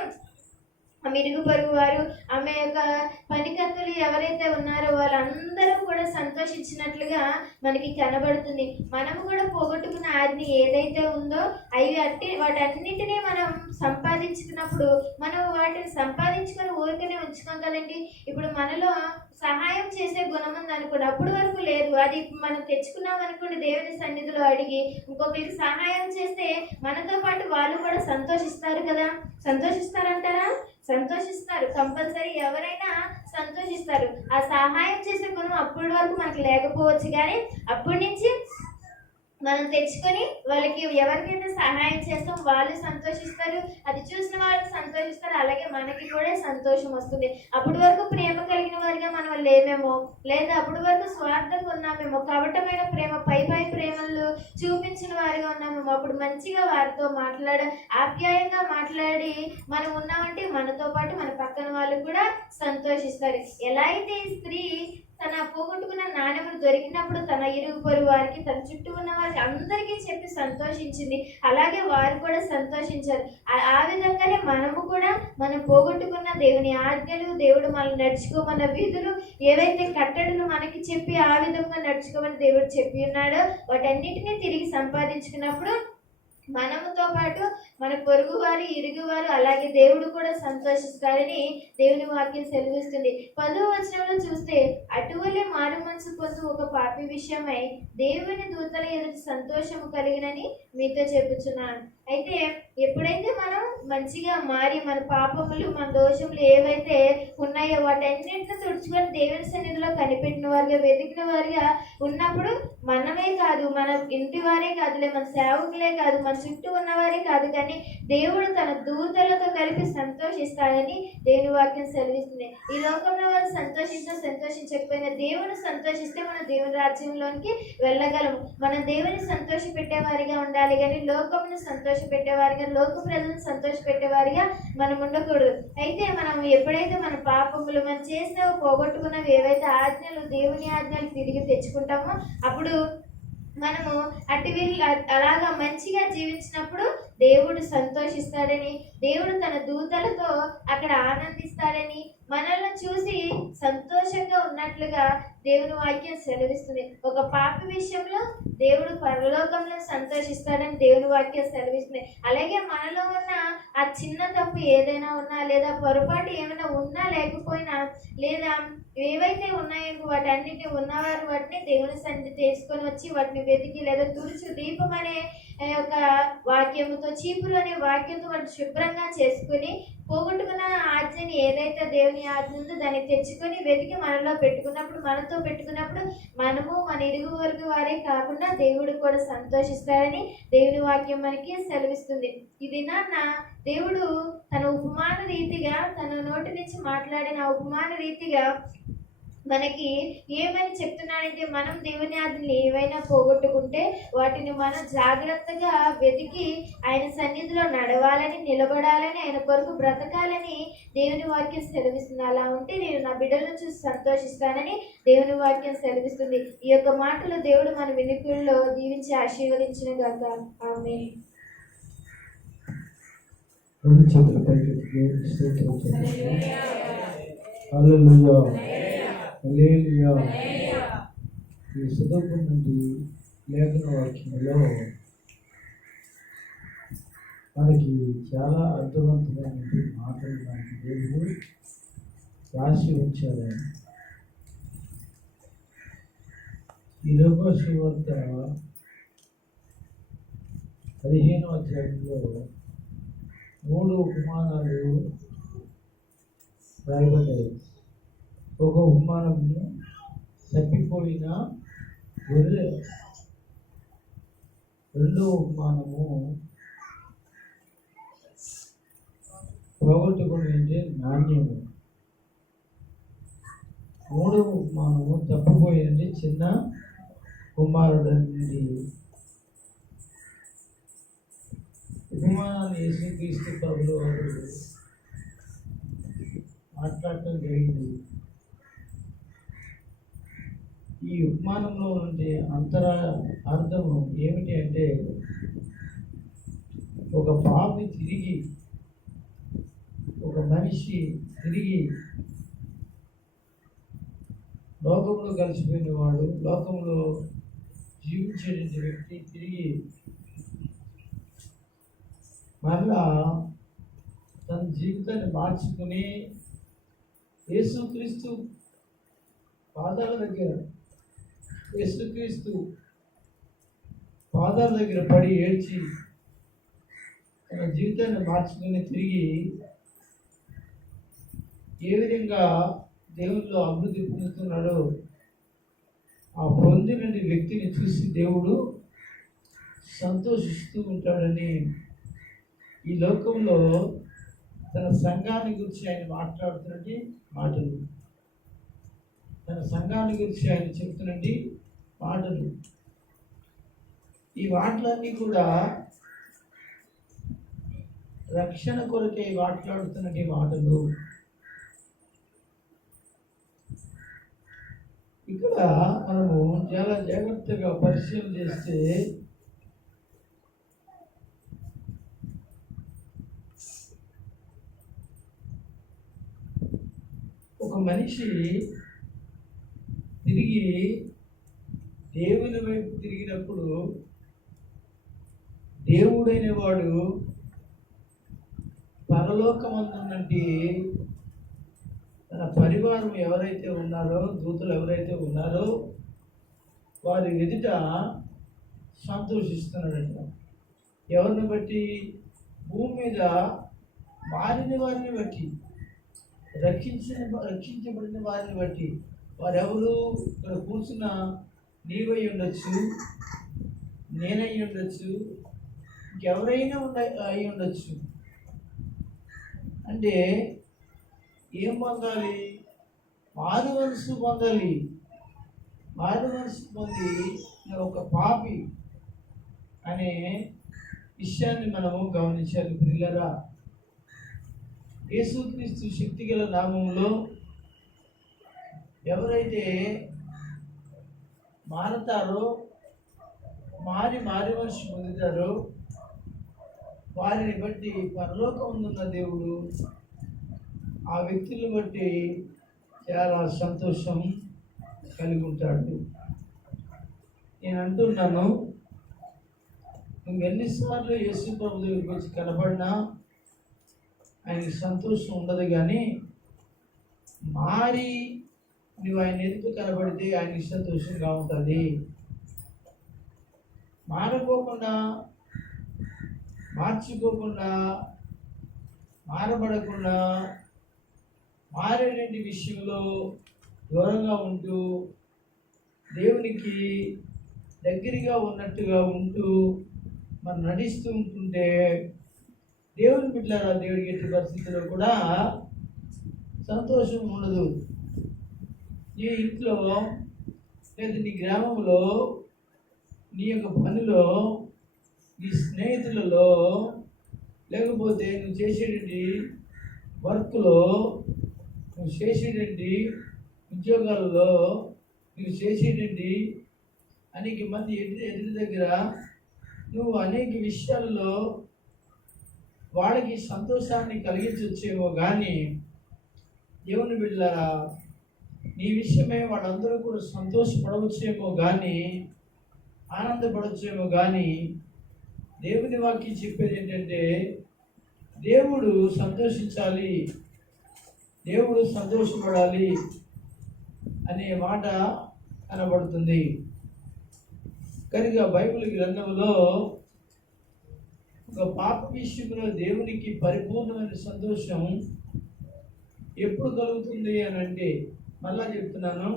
ఆమె ఇరుగు పొరుగు వారు, ఆమె యొక్క పనికత్తులు ఎవరైతే ఉన్నారో వాళ్ళందరూ కూడా సంతోషించినట్లుగా మనకి కనబడుతుంది. మనము కూడా పోగొట్టుకున్న ఆజ్ఞ ఏదైతే ఉందో వాటన్నిటినీ మనం సంపాదించుకున్నప్పుడు మనం వాటిని సంపాదించుకొని ఊరికనే ఉంచుకోం కదండి. ఇప్పుడు మనలో సహాయం చేసే గుణం ఉంది అనుకోండి, అప్పుడు వరకు లేదు. అది మనం తెచ్చుకున్నాం అనుకోండి, దేవుని సన్నిధిలో అడిగి ఇంకొకరికి సహాయం చేస్తే మనతో పాటు వాళ్ళు కూడా సంతోషిస్తారు కదా. సంతోషిస్తారంటారా? సంతోషిస్తారు. కంపల్సరీ ఎవరైనా సంతోషిస్తారు. ఆ సహాయం చేసే గుణం అప్పటి వరకు మనకు లేకపోవచ్చు, కానీ అప్పటి నుంచి మనం తెచ్చుకొని వాళ్ళకి ఎవరికైతే సహాయం చేస్తాం వాళ్ళు సంతోషిస్తారు, అది చూసిన వాళ్ళు సంతోషిస్తారు, అలాగే మనకి కూడా సంతోషం వస్తుంది. అప్పటి వరకు ప్రేమ కలిగిన వారిగా మనం లేమేమో, లేదా అప్పటి వరకు స్వార్థంగా ఉన్నామేమో, కపటమైన ప్రేమ, పై ప్రేమలు చూపించిన వారిగా ఉన్నామేమో. అప్పుడు మంచిగా వారితో ఆప్యాయంగా మాట్లాడి మనం ఉన్నామంటే మనతో పాటు మన పక్కన వాళ్ళు కూడా సంతోషిస్తారు. ఎలా అయితే ఈ స్త్రీ తన పోగొట్టుకున్న నాణ్యములు దొరికినప్పుడు తన ఇరుగు పొరుగు వారికి, తన చుట్టూ ఉన్న వారికి అందరికీ చెప్పి సంతోషించింది, అలాగే వారు కూడా సంతోషించారు. ఆ విధంగానే మనము కూడా మనం పోగొట్టుకున్న దేవుని ఆజ్ఞలు, దేవుడు మనం నడుచుకోమన్న విధులు, ఏవైతే కట్టడలు మనకి చెప్పి ఆ విధంగా నడుచుకోమని దేవుడు చెప్పి ఉన్నాడో వాటన్నిటినీ తిరిగి సంపాదించుకున్నప్పుడు మనముతో పాటు మన పొరుగు వారు, ఇరుగు వారు, అలాగే దేవుడు కూడా సంతోషిస్తారని దేవుని వాక్యం సెలవిస్తుంది. 10వ వచనంలో చూస్తే, అటువలే మారు మనసు పొందు ఒక పాపి విషయమై దేవుని దూతల ఎదుట సంతోషము కలిగినని మీతో చెప్పుచున్నాను. అయితే ఎప్పుడైతే మనం మంచిగా మారి మన పాపములు, మన దోషములు ఏవైతే ఉన్నాయో వాటన్నింటిని తుడుచుకొని దేవుని సన్నిధిలో కనిపెట్టిన వారిగా, వెతికిన వారిగా ఉన్నప్పుడు మనమే కాదు, మన ఇంటి వారే కాదులే, మన సేవకులే కాదు, మన చుట్టూ ఉన్నవారే కాదు, కానీ దేవుడు తన దూతలతో కలిపి సంతోషిస్తాడని దేవుని వాక్యం సెలవిస్తుంది. ఈ లోకంలో వాళ్ళు సంతోషించకపోయినా దేవుని సంతోషిస్తే మనం దేవుని రాజ్యంలోనికి వెళ్ళగలము. మనం దేవుని సంతోష పెట్టేవారిగా ఉండాలి కానీ లోకమును సంతోష పెట్టేవారిగా, లోక ప్రజలను సంతోష పెట్టేవారిగా మనం ఉండకూడదు. అయితే మనం ఎప్పుడైతే మన పాపములు మనం చేసినవి పోగొట్టుకున్నవి ఏవైతే ఆజ్ఞలు, దేవుని ఆజ్ఞలు తిరిగి తెచ్చుకుంటామో అప్పుడు మనము అలాగా మంచిగా జీవించినప్పుడు దేవుడు సంతోషిస్తాడని, దేవుడు తన దూతలతో అక్కడ ఆనందిస్తాడని, మనల్ని చూసి సంతోషంగా ఉన్నట్లుగా దేవుని వాక్యం సెలవిస్తుంది. ఒక పాపి విషయంలో దేవుడు పరలోకంలో సంతోషిస్తాడని దేవుని వాక్యం సెలవిస్తుంది. అలాగే మనలో ఉన్న ఆ చిన్న తప్పు ఏదైనా ఉన్నా, లేదా పొరపాటు ఏమైనా ఉన్నా లేకపోయినా, లేదా ఏవైతే ఉన్నాయో వాటన్నిటిని ఉన్నవారు వాటిని దేవుని సన్నిధి తీసుకొని వచ్చి వాటిని వెతికి, లేదా తుడుచు దీపం అనే యొక్క వాక్యముతో, చీపురు అనే వాక్యంతో వాటిని శుభ్రంగా చేసుకుని, పోగొట్టుకున్న ఆజ్ఞని ఏదైతే దేవుని ఆజ్ఞ ఉందో దాన్ని తెచ్చుకొని వెతికి మనలో పెట్టుకున్నప్పుడు, మనతో పెట్టుకున్నప్పుడు మనము మన ఇరుగు వరకు వారే కాకుండా దేవుడు కూడా సంతోషిస్తాడని దేవుని వాక్యం మనకి సెలవిస్తుంది. ఇది నాన్న దేవుడు తన ఉపమాన రీతిగా, తన నోటి నుంచి మాట్లాడిన ఉపమాన రీతిగా మనకి ఏమని చెప్తున్నాడంటే, మనం దేవుని ఆజ్ఞలు ఏవైనా పోగొట్టుకుంటే వాటిని మనం జాగ్రత్తగా వెతికి ఆయన సన్నిధిలో నడవాలని, నిలబడాలని, ఆయన కొరకు బ్రతకాలని దేవుని వాక్యం సెలవిస్తుంది. అలా ఉంటే నేను నా బిడ్డలను చూసి సంతోషిస్తానని దేవుని వాక్యం సెలవిస్తుంది. ఈ యొక్క మాటలు దేవుడు మన వినికుల్లో దీవించి ఆశీర్వదించిన గాక. ఆమేన్. ఈ సుధోపం నుండి లేఖన వాక్యంలో మనకి చాలా అర్థవంతమైన మాటలు మనకి దేవుడు రాసి ఉంచారు. ఈ లోకశివార్త 15వ అధ్యాయంలో 3 ఉపమానాలు రాయబడ్డాయి. ఒక ఉపమానము తప్పిపోయిన గొర్రె, రెండో ఉపమానము పోగొట్టుకునే నాణ్యము, మూడవ ఉపమానము తప్పిపోయిన చిన్న కుమారుడు నుండి. ఉపమానాన్ని యేసుక్రీస్తు ప్రభువు వారు మాట్లాడటం జరిగింది. ఈ ఉపమానంలో ఉండే అర్థము ఏమిటి అంటే, ఒక పాపి తిరిగి, ఒక మనిషి తిరిగి లోకంలో కలిసిపోయిన వాడు, లోకంలో జీవించే వ్యక్తి తిరిగి మరలా తన జీవితాన్ని మార్చుకుని యేసుక్రీస్తు పాదాల దగ్గర పడి ఏడ్చి తన జీవితాన్ని మార్చుకుని తిరిగి ఏ విధంగా దేవుల్లో అభివృద్ధి పొందుతున్నాడో ఆ పొందిన వ్యక్తిని చూసి దేవుడు సంతోషిస్తూ ఉంటాడని ఈ లోకంలో తన సంఘాన్ని గురించి ఆయన మాట్లాడుతున్నది మాటలు, తన సంఘాన్ని గురించి ఆయన చెప్తున్నది మాటలు. ఈ మాటలన్నీ కూడా రక్షణ కొరకే మాట్లాడుతున్నది మాటలు. ఇక్కడ మనము చాలా జాగ్రత్తగా పరిశీలన చేస్తే ఒక మనిషి తిరిగి దేవుని వైపు తిరిగినప్పుడు దేవుడైన వాడు పరలోకమందున్నటి తన పరివారం ఎవరైతే ఉన్నారో, దూతలు ఎవరైతే ఉన్నారో వారి ఎదుట సంతోషిస్తున్నాడంట. ఎవరిని బట్టి? భూమి మీద మారిన వారిని బట్టి, రక్షించబడిన వారిని బట్టి. వారెవరు? ఇక్కడ కూర్చున్న నీవై ఉండొచ్చు, నేనై ఉండొచ్చు, ఇంకెవరైనా అయి ఉండొచ్చు. అంటే ఏం పొందాలి? మారు మనసు పొందాలి. మారు మనసు పొంది నేను ఒక పాపి అనే విషయాన్ని మనము గమనించాలి. ప్రియులారా, యేసుక్రీస్తు శక్తిగల నామములో ఎవరైతే మారతారో, మారి మనసు పొందుతారో, వారిని బట్టి పరలోకమున్న దేవుడు ఆ వ్యక్తులను బట్టి చాలా సంతోషం కలిగి ఉంటాడు. నేను అంటున్నాను, నువ్వు ఎన్నిసార్లు యేసు ప్రభు దగ్గరికి వచ్చి కనపడినా ఆయనకి సంతోషం ఉండదు. కానీ మారి నువ్వు ఆయన ఎదుగు కనబడితే ఆయనకి సంతోషంగా ఉంటుంది. మారపోకుండా, మార్చుకోకుండా, మారబడకుండా, మారేటువంటి విషయంలో దూరంగా ఉంటూ దేవునికి దగ్గరగా ఉన్నట్టుగా ఉంటూ మనం నడుస్తూ ఉంటుంటే దేవుని బిడ్డలారా, దేవుడికి ఎట్టి పరిస్థితుల్లో కూడా సంతోషం ఉండదు. నీ ఇంట్లో లేదా నీ గ్రామంలో, నీ యొక్క పనిలో, నీ స్నేహితులలో, లేకపోతే నువ్వు చేసేటువంటి వర్క్లో, నువ్వు చేసేటువంటి ఉద్యోగాలలో, నువ్వు చేసేటువంటి అనేక మంది ఎదుటి దగ్గర నువ్వు అనేక విషయాల్లో వాళ్ళకి సంతోషాన్ని కలిగించవచ్చేమో. కానీ దేవుని బిడ్డలారా, నీ విషయమే వాళ్ళందరూ కూడా సంతోషపడవచ్చేమో కానీ, ఆనందపడవచ్చేమో కానీ, దేవుని వాక్యం చెప్పేది ఏంటంటే దేవుడు సంతోషించాలి, దేవుడు సంతోషపడాలి అనే మాట కనబడుతుంది. కనుక బైబిల్ గ్రంథంలో ఒక పాప విషయంలో దేవునికి పరిపూర్ణమైన సంతోషం ఎప్పుడు కలుగుతుంది అని అంటే, మళ్ళా చెప్తున్నాను,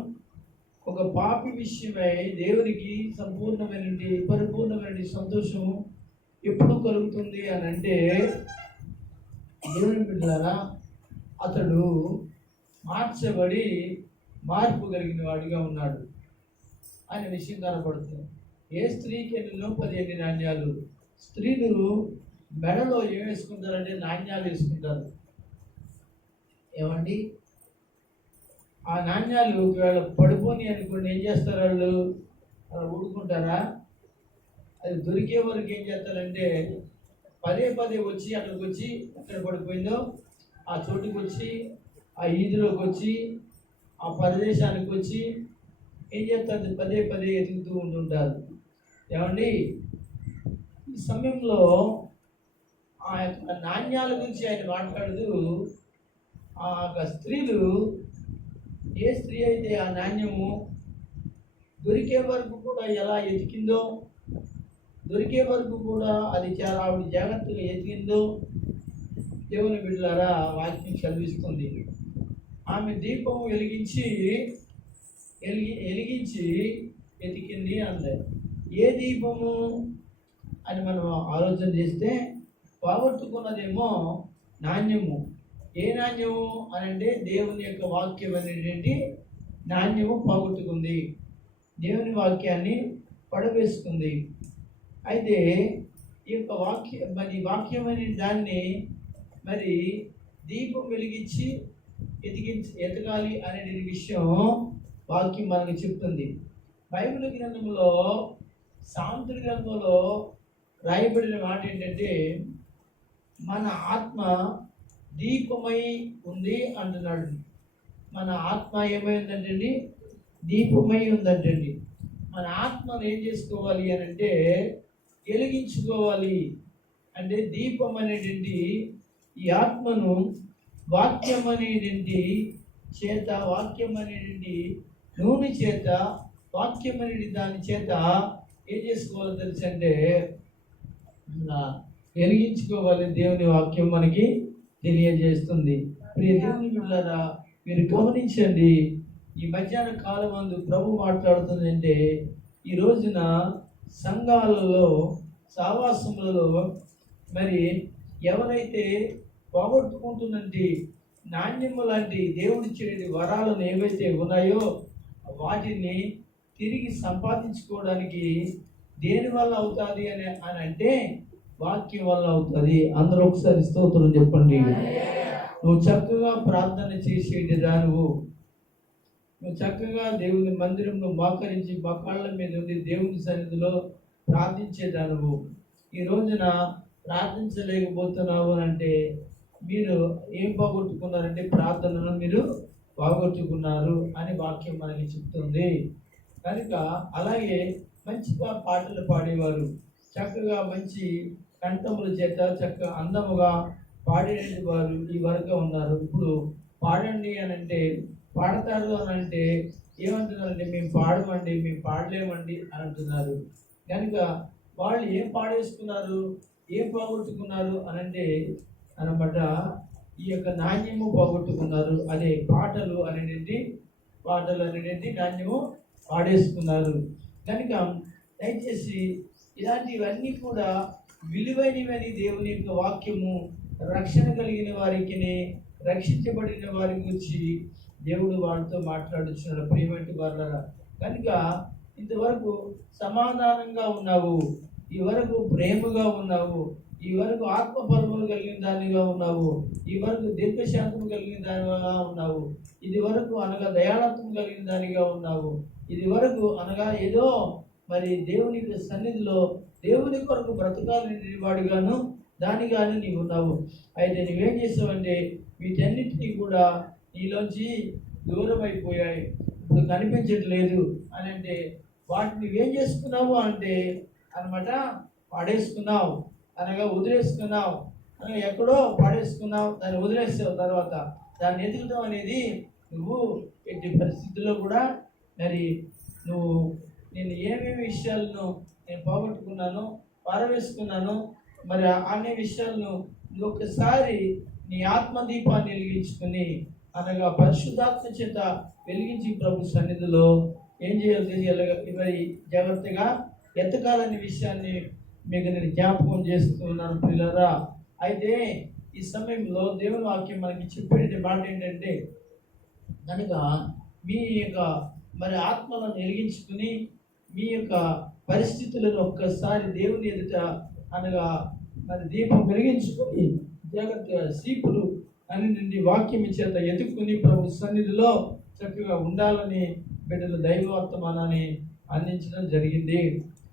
ఒక పాపి విషయమై దేవునికి పరిపూర్ణమైన సంతోషం ఎప్పుడు కలుగుతుంది అని అంటే, దేవుని బిడ్డలారా, అతడు మార్చబడి మార్పు కలిగిన వాడిగా ఉన్నాడు అనే విషయం కనపడుతుంది. ఏ స్త్రీకి ఎన్నో 10 నాణ్యాలు. స్త్రీలు మెడలో ఏం వేసుకుంటారంటే నాణ్యాలు వేసుకుంటారు. ఏమండి, ఆ నాణ్యాలు ఒకవేళ పడిపోని అనుకోండి, ఏం చేస్తారు వాళ్ళు? అలా ఊడుకుంటారా? అది దొరికే వరకు ఏం చేస్తారంటే పదే వచ్చి అక్కడికి వచ్చి, ఎక్కడ పడిపోయిందో ఆ చోటుకి వచ్చి, ఆ ఈదులోకి వచ్చి, ఆ ప్రదేశానికి వచ్చి ఏం చేస్తారు? పదే ఎదుగుతూ ఉంటుంటారు. ఏమండి, ఈ సమయంలో ఆ యొక్క నాణ్యాల గురించి ఆయన మాట్లాడుతూ, ఆ యొక్క స్త్రీలు, ఏ స్త్రీ అయితే ఆ నాణ్యము దొరికే వరకు కూడా ఎలా ఎతికిందో, దొరికే వరకు కూడా అది చాలా ఆవిడ జాగ్రత్తగా ఎతికిందో దేవుని బిడ్డలారా వాక్యం చదివిస్తుంది. ఆమె దీపం వెలిగించి ఎతికింది అన్నది. ఏ దీపము అని మనం ఆలోచన చేస్తే పోగొట్టుకున్నదేమో నాణ్యము. ఏ నాణ్యము అని అంటే దేవుని యొక్క వాక్యం అనేటువంటి నాణ్యము పోగొట్టుకుంది, దేవుని వాక్యాన్ని పడవేసుకుంది. అయితే ఈ యొక్క వాక్యం అనే దాన్ని మరి దీపం వెలిగించి ఎతకాలి అనే విషయం వాక్యం మనకు చెప్తుంది. బైబిల్ గ్రంథంలో, సామెతల గ్రంథంలో రాయబడిన మాట ఏంటంటే, మన ఆత్మ దీపమై ఉంది అంటున్నాడు. మన ఆత్మ ఏమై ఉందంటండి? దీపమై ఉందంటండి. మన ఆత్మను ఏం చేసుకోవాలి అని అంటే వెలిగించుకోవాలి. అంటే దీపం అనేటువంటి ఈ ఆత్మను వాక్యం అనేటువంటి చేత, వాక్యం అనేటువంటి నూనె చేత, వాక్యం అనేది దాని చేత ఏం చేసుకోవాలో తెలుసు అంటే వెలిగించుకోవాలి. దేవుని వాక్యం మనకి తెలియజేస్తుంది. ప్రియ దేవుని బిడ్డలారా, మీరు గమనించండి, ఈ మధ్యాహ్న కాలం మందు ప్రభు మాట్లాడుతుంది అంటే, ఈ రోజున సంఘాలలో, సావాసములలో మరి ఎవరైతే పోగొట్టుకుంటున్నట్టు నాణ్యము లాంటి దేవుడిచ్చిన వరాలను ఏవైతే ఉన్నాయో వాటిని తిరిగి సంపాదించుకోవడానికి దేని వల్ల అవుతుంది అని అంటే వాక్యం వల్ల అవుతుంది. అందరూ ఒకసారి స్తోత్రం చెప్పండి. నువ్వు చక్కగా ప్రార్థన చేసేటి దానివు, నువ్వు చక్కగా దేవుని మందిరంలో మోకరించి మోకాళ్ళ మీద ఉండి దేవుని సన్నిధిలో ప్రార్థించేదానువు ఈ రోజున ప్రార్థించలేకపోతున్నావు అంటే మీరు ఏం పోగొట్టుకున్నారంటే ప్రార్థనను మీరు పోగొట్టుకున్నారు అని వాక్యం మనకి చెప్తుంది. కనుక అలాగే మంచిగా పాటలు పాడేవారు, చక్కగా మంచి కంఠముల చేత చక్కగా అందముగా పాడే వారు ఈ వరకు ఉన్నారు. ఇప్పుడు పాడండి అని అంటే, పాడతారు అని అంటే ఏమంటున్నారంటే మేము పాడమండి, మేము పాడలేమండి అని అంటున్నారు. కనుక వాళ్ళు ఏం పాడేసుకున్నారు, ఏం పోగొట్టుకున్నారు అని అంటే అనమాట ఈ యొక్క నాణ్యము పోగొట్టుకున్నారు. అదే పాటలు అనేటి నాణ్యము పాడేసుకున్నారు. కనుక దయచేసి ఇలాంటివన్నీ కూడా విలువైనవని దేవుని యొక్క వాక్యము రక్షణ కలిగిన వారికి, రక్షించబడిన వారి గురించి దేవుడు వాళ్ళతో మాట్లాడుచున్నాడు. ప్రియమైన వాళ్ళరా, కనుక ఇంతవరకు సమాధానంగా ఉన్నావు, ఈ వరకు ప్రేమగా ఉన్నావు, ఈ వరకు ఆత్మ ఫలములు కలిగిన దానిగా ఉన్నావు, ఈ వరకు దీర్ఘశాంతము కలిగిన దానిగా ఉన్నావు, ఇది వరకు అనగా దయాళత్వం కలిగిన దానిగా ఉన్నావు, ఇది వరకు అనగా ఏదో మరి దేవుని సన్నిధిలో దేవుని కొరకు బ్రతకాలని వాడిగాను దానిగాను నీవు ఉన్నావు. అయితే నువ్వేం చేస్తావంటే వీటన్నిటినీ కూడా నీలోంచి దూరం అయిపోయాయి, ఇప్పుడు కనిపించట్లేదు అని అంటే వాటిని నువ్వేం చేసుకున్నావు అంటే అనమాట పాడేసుకున్నావు, అనగా వదిలేసుకున్నావు, అనగా ఎక్కడో పాడేసుకున్నావు, దాన్ని వదిలేసావు. తర్వాత దాన్ని ఎదుగుతాం అనేది నువ్వు ఎట్టి పరిస్థితుల్లో కూడా మరి నేను ఏమేమి విషయాలను నేను పోగొట్టుకున్నాను, పారవేసుకున్నాను, మరి అనే విషయాలను నువ్వు ఒకసారి నీ ఆత్మదీపాన్ని వెలిగించుకుని అనగా పరిశుద్ధాత్మ చేత వెలిగించి ప్రభు సన్నిధిలో ఏం చేయాలి మరి జాగ్రత్తగా ఎత్తకాలనే విషయాన్ని మీకు నేను జ్ఞాపకం చేస్తున్నాను పిల్లరా. అయితే ఈ సమయంలో దేవుని వాక్యం మనకి చెప్పేటి మాట ఏంటంటే కనుక మీ యొక్క మరి ఆత్మలను వెలిగించుకుని మీ యొక్క పరిస్థితులను ఒక్కసారి దేవుని ఎదుట అనగా మరి దీపం వెలిగించుకుని జాగ్రత్తగా సీపులు అని నుండి వాక్యం చేత ఎదుర్కొని ప్రభు సన్నిధిలో చక్కగా ఉండాలని బిడ్డలు దైవవర్తమానాన్ని అందించడం జరిగింది.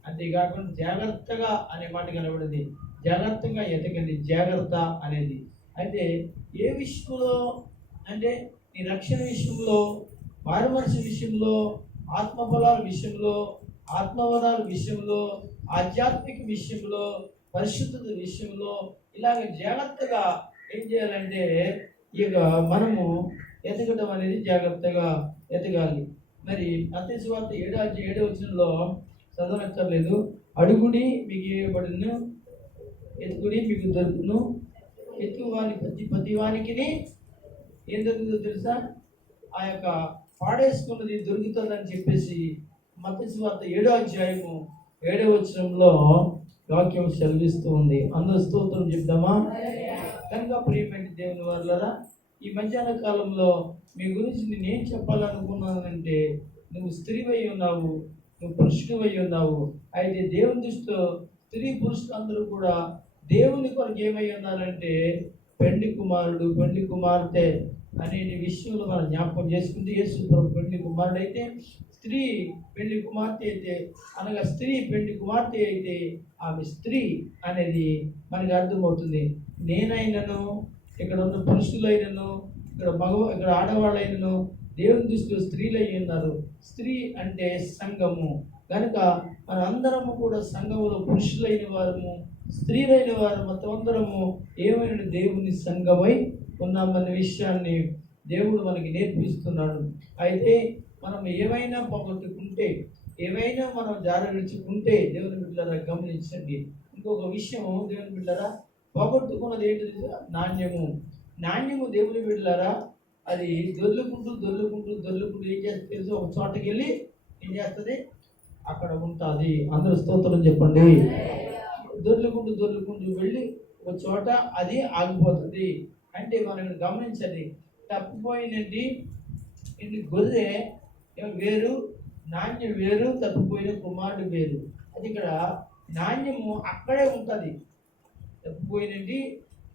అంతేకాకుండా జాగ్రత్తగా అనే మాట కనబడింది, జాగ్రత్తగా ఎదగండి, జాగ్రత్త అనేది. అయితే ఏ విషయంలో అంటే నీ రక్షణ విషయంలో, మారుమనసు విషయంలో, ఆత్మఫలాల విషయంలో, ఆత్మవరాల విషయంలో, ఆధ్యాత్మిక విషయంలో, పరిశుద్ధత విషయంలో ఇలాగ జాగ్రత్తగా ఏం చేయాలంటే ఇక మనము ఎదగడం అనేది జాగ్రత్తగా ఎదగాలి. మరి మత్తయి సువార్త 7:7 చదవనక్కర్లేదు. అడుగుడి మీకు ఇవ్వబడును, ఎత్తుకుడి మీకు దొరుకును, ఎత్తువాని ప్రతి వానికి ఏం దొరుకుతుందో తెలుసా, ఆ యొక్క పాడేసుకున్నది దొరుకుతుందని చెప్పేసి మత్తయి సువార్త 7:7 వాక్యం సెలవిస్తూ ఉంది. అందరూ స్తోత్రం చెప్దామా? కనుక ప్రియమైన దేవుని వాళ్ళరా, ఈ మధ్యాహ్న కాలంలో మీ గురించి నేనేం చెప్పాలనుకున్నానంటే నువ్వు స్త్రీవై ఉన్నావు, నువ్వు పురుషుడివై ఉన్నావు. అయితే దేవుని దృష్టిలో స్త్రీ పురుషులు అందరూ కూడా దేవుని కొరకు ఏమై ఉన్నారంటే పెండ్లి కుమారుడు, పెండ్లి కుమార్తె అనే విషయంలో మనం జ్ఞాపకం చేసుకుంటే యేసు ప్రభు పెండ్లి కుమారుడు అయితే, స్త్రీ పెండ్లి కుమార్తె అయితే అనగా స్త్రీ పెండ్లి కుమార్తె అయితే ఆమె స్త్రీ అనేది మనకి అర్థమవుతుంది. నేనైనను, ఇక్కడ ఉన్న పురుషులైనను, ఇక్కడ ఆడవాళ్ళైనను దేవుని దృష్టిలో స్త్రీలై ఉన్నారు. స్త్రీ అంటే సంఘము. కనుక మన అందరము కూడా సంఘములో పురుషులైన వారము, స్త్రీలైన వారు మొత్తం అందరము ఏమైనా దేవుని సంఘమై ఉన్నామన్న విషయాన్ని దేవుడు మనకి నేర్పిస్తున్నాడు. అయితే మనం ఏమైనా పోగొట్టుకుంటే, ఏమైనా మనం జారవిడుచుకుంటే దేవుని బిడ్డలారా గమనించండి. ఇంకొక విషయం దేవుని బిడ్డలారా, పోగొట్టుకున్నది ఏంటి? నాణ్యము దేవుని బిడ్డలారా అది దొర్లుకుంటూ ఏం చేస్తుంది తెలుసు, ఒక చోటకి వెళ్ళి ఏం చేస్తుంది, అక్కడ ఉంటుంది. అందరూ స్తోత్రం చెప్పండి. దొర్లుకుంటూ వెళ్ళి ఒక చోట అది ఆగిపోతుంది. అంటే మనం గమనించండి, తప్పిపోయినది ఇది గొర్రె వేరు, నాణ్యం వేరు, తప్పిపోయిన కుమారుడు వేరు. అది ఇక్కడ నాణ్యము అక్కడే ఉంటుంది. తప్పిపోయినది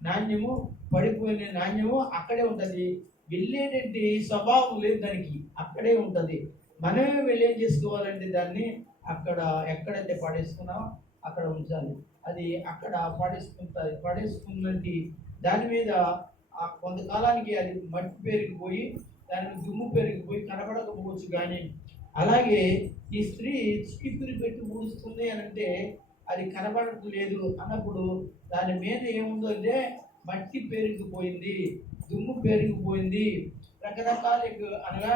నాణ్యము, పడిపోయిన నాణ్యము అక్కడే ఉంటుంది. వెళ్ళేటంటి స్వభావం లేదు దానికి, అక్కడే ఉంటుంది. మనమే వెళ్ళి ఏం చేసుకోవాలంటే దాన్ని అక్కడ ఎక్కడైతే పడేసుకున్నామో అక్కడ ఉంచాలి. అది అక్కడ పడేసుకున్నట్టు దాని మీద కొంతకాలానికి అది మట్టి పెరిగిపోయి దాని మీద దుమ్ము పెరిగిపోయి కనబడకపోవచ్చు. కానీ అలాగే ఈ స్త్రీ చీపురు పెట్టి ఊడుస్తుంది అని అంటే అది కనబడట్లేదు అన్నప్పుడు దాని మీద ఏముందో అంటే మట్టి పెరిగిపోయింది, దుమ్ము పెరిగిపోయింది, రకరకాల అనగా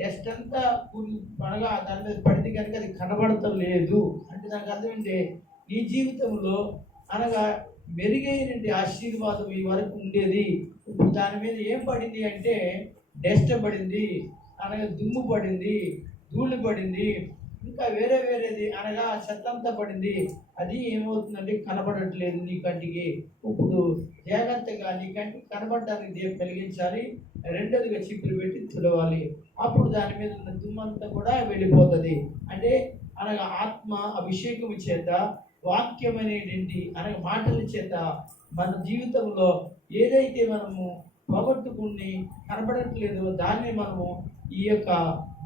డస్ట్ అంతా అనగా దాని మీద పడితే కనుక అది కనబడతలేదు. అంటే దానికి అర్థం ఏంటి, నీ జీవితంలో అనగా మెరుగైన ఆశీర్వాదం ఈ వరకు ఉండేది, ఇప్పుడు దాని మీద ఏం పడింది అంటే డస్ట్ పడింది, అనగా దుమ్ము పడింది, ధూళి పడింది, ఇంకా వేరేది అనగా చెత్తంతా పడింది. అది ఏమవుతుందంటే కనబడట్లేదు నీ కంటికి. ఇప్పుడు జాగ్రత్తగా నీ కంటికి కనబడడానికి దీపం వెలిగించాలి. రెండోదిగా చీపురు పెట్టి తుడవాలి. అప్పుడు దాని మీద ఉన్న దుమ్మంతా కూడా వెళ్ళిపోతుంది. అంటే అనగా ఆత్మ అభిషేకం చేత, వాక్యం అనేటువంటి అనగా మాటల చేత మన జీవితంలో ఏదైతే మనము పోగొట్టుకుని కనబడట్లేదో దాన్ని మనము ఈ యొక్క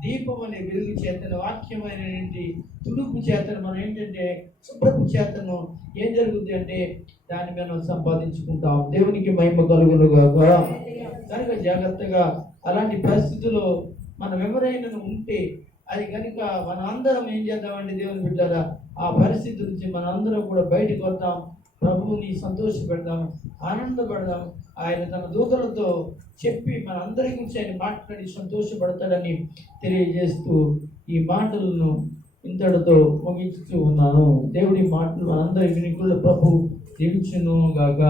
దీపం అనే వెలుగు చేతను, వాక్యమైనటువంటి తుడుపు చేతను మనం ఏంటంటే శుభ్రపు చేతను ఏం జరుగుతుంది అంటే దాన్ని మనం సంపాదించుకుంటాం. దేవునికి మహిమ కలుగును గాక. కనుక జాగ్రత్తగా అలాంటి పరిస్థితుల్లో మనం ఎవరైనా ఉంటే అది కనుక మన అందరం ఏం చేద్దామంటే దేవుని బిడ్డరా ఆ పరిస్థితి నుంచి మన అందరం కూడా బయటకు వద్దాం. ప్రభువుని సంతోషపెడదాం, ఆనందపడదాం. ఆయన తన దూతలతో చెప్పి మన అందరి గురించి ఆయన మాట్లాడి సంతోషపడతాడని తెలియజేస్తూ ఈ మాటలను ఇంతటితో ముగించుతూ ఉన్నాను. దేవుడి మాటలు మనందరి వినికుల ప్రభు దీవించును గాక.